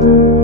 thank you